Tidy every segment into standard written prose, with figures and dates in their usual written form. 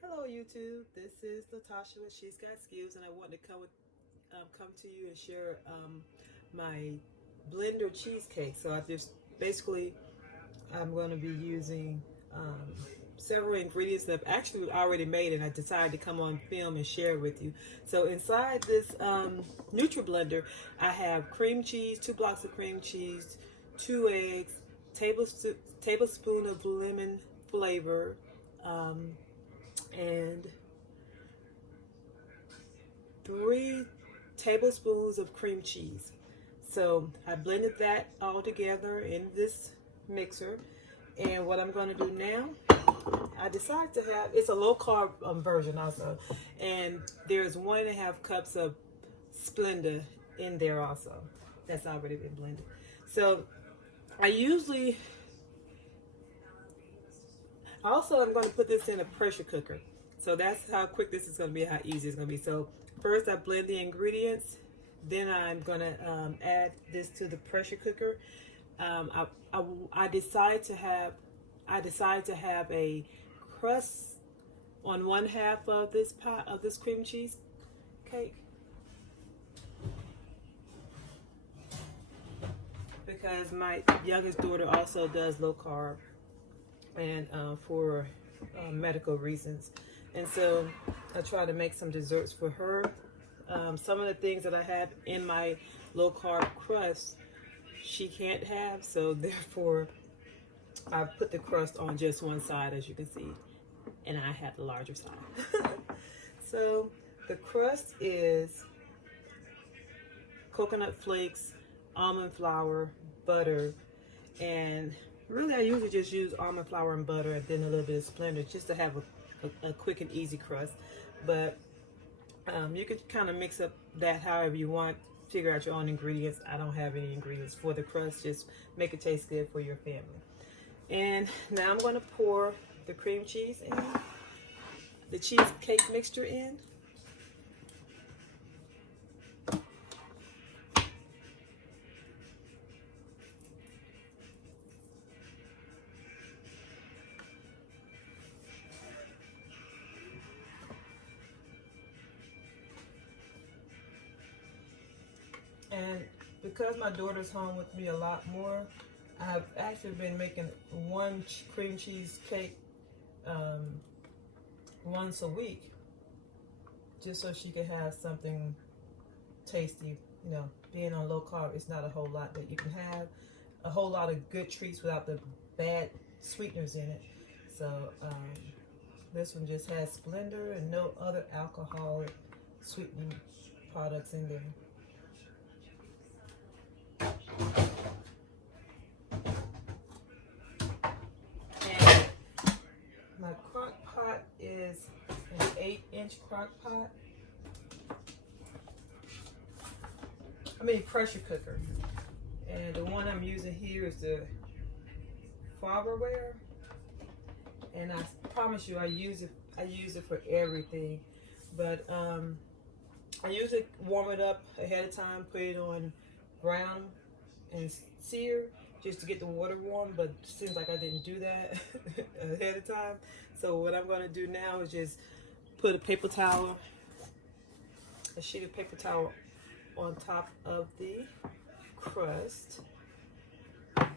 Hello YouTube, this is Natasha with She's Got Skills, and I want to come to you and share my blender cheesecake. So I just basically I'm going to be using several ingredients that I've actually already made, and I decided to come on film and share with you. So inside this Nutri blender, I have cream cheese, 2 blocks of cream cheese, 2 eggs, tablespoon of lemon flavor. Um, and 3 tablespoons of cream cheese. So I blended that all together in this mixer. And what I'm going to do now, I decided to have, it's a low carb version also. And there's 1.5 cups of Splenda in there also. That's already been blended. So I usually, also I'm going to put this in a pressure cooker. So that's how quick this is going to be, how easy it's going to be. So first I blend the ingredients, then I'm going to add this to the pressure cooker. I decided to have a crust on 1/2 of this pie of this cream cheese cake, because my youngest daughter also does low carb, and for medical reasons. And so I try to make some desserts for her. Some of the things that I have in my low carb crust she can't have, so therefore I put the crust on just one side, as you can see, and I have the larger side. So the crust is coconut flakes, almond flour, butter, and really I usually just use almond flour and butter and then a little bit of Splenda just to have a quick and easy crust. But you could kind of mix up that however you want. Figure out your own ingredients. I don't have any ingredients for the crust. Just make it taste good for your family. And now I'm going to pour the cream cheese in, the cheesecake mixture in. And because my daughter's home with me a lot more, I've actually been making one cream cheese cake once a week, just so she could have something tasty. You know, being on low carb, it's not a whole lot that you can have. A whole lot of good treats without the bad sweeteners in it. So this one just has Splenda and no other alcoholic sweetening products in there. My crock pot is an 8-inch crock pot. Pressure cooker. And the one I'm using here is the Farberware. And I promise you, I use it for everything. But I usually warm it up ahead of time, put it on brown and sear just to get the water warm, but it seems like I didn't do that ahead of time. So what I'm going to do now is just put a sheet of paper towel on top of the crust. I'm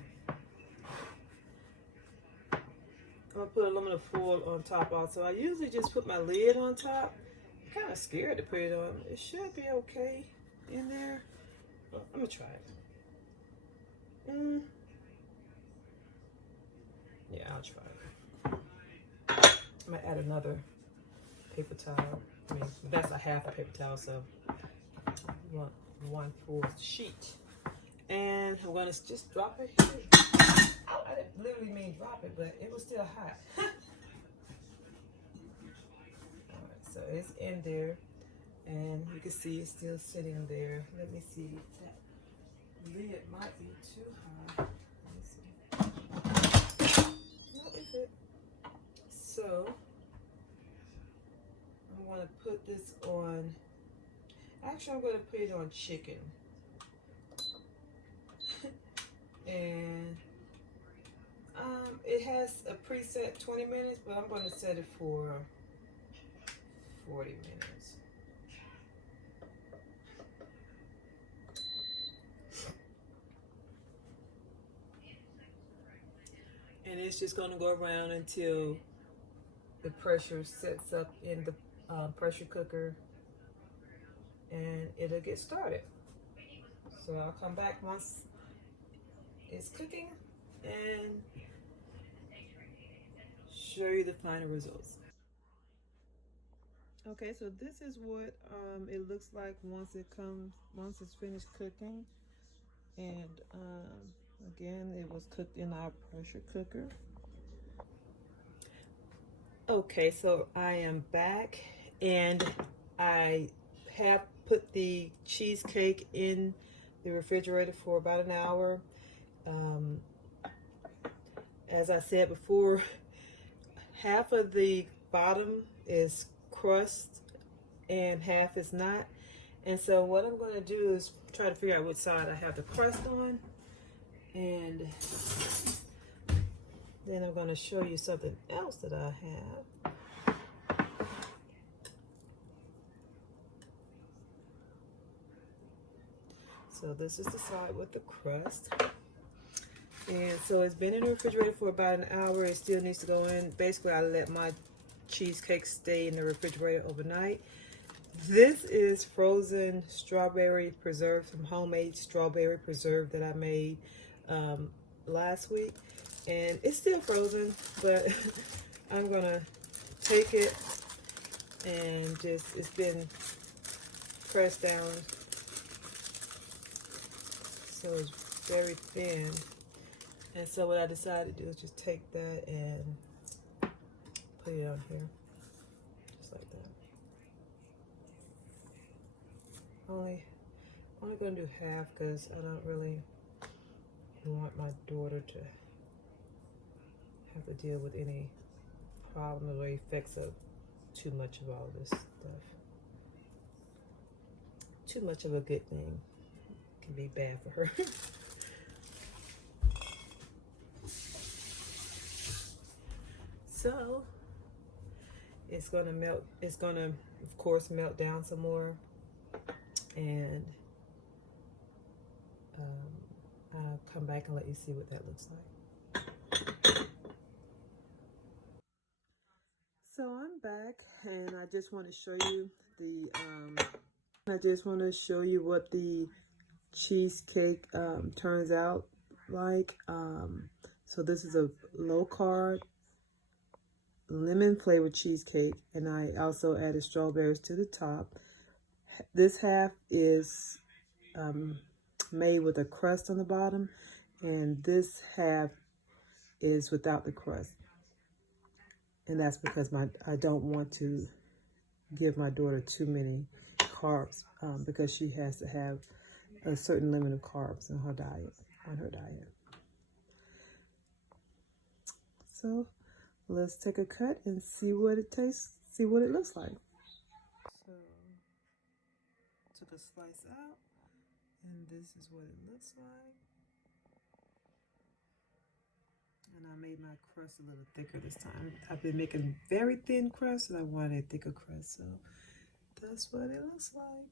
going to put aluminum foil on top also. I usually just put my lid on top. I'm kind of scared to put it on. It should be okay in there. Well, I'm going to try it. Yeah, I'll try it. I'm going to add another paper towel. That's a half a paper towel, so you want 1/4 sheet. And I'm going to just drop it here. I didn't literally mean drop it, but it was still hot. Alright, so it's in there, and you can see it's still sitting there. Let me see. That lid might be too high. Let me see. Not if it. So I'm going to put this on. Actually, I'm going to put it on chicken. And it has a preset 20 minutes, but I'm going to set it for 40 minutes. And it's just going to go around until the pressure sets up in the pressure cooker, and it'll get started. So I'll come back once it's cooking and show you the final results. Okay, so this is what it looks like once it's finished cooking. And again, it was cooked in our pressure cooker. Okay, so I am back, and I have put the cheesecake in the refrigerator for about an hour. As I said before, half of the bottom is crust and half is not. And so what I'm going to do is try to figure out which side I have the crust on, and then I'm going to show you something else that I have. So this is the side with the crust. And so it's been in the refrigerator for about an hour. It still needs to go in. Basically, I let my cheesecake stay in the refrigerator overnight. This is frozen strawberry preserve, some homemade strawberry preserve that I made last week. And it's still frozen, but I'm gonna take it and it's been pressed down, so it's very thin. And so what I decided to do is just take that and put it on here, just like that. Only gonna do half because I don't really want my daughter to have to deal with any problems or effects of too much of all this stuff. Too much of a good thing can be bad for her. So it's gonna melt. It's gonna, of course, melt down some more, and I'll come back and let you see what that looks like. So I'm back, and I just want to show you what the cheesecake turns out like. So this is a low carb, lemon flavored cheesecake, and I also added strawberries to the top. This half is made with a crust on the bottom, and this half is without the crust. And that's because I don't want to give my daughter too many carbs, because she has to have a certain limit of carbs on her diet. So let's take a cut and see what it tastes, see what it looks like. So took a slice out, and this is what it looks like. And I made my crust a little thicker this time. I've been making very thin crust, and I wanted a thicker crust, so that's what it looks like.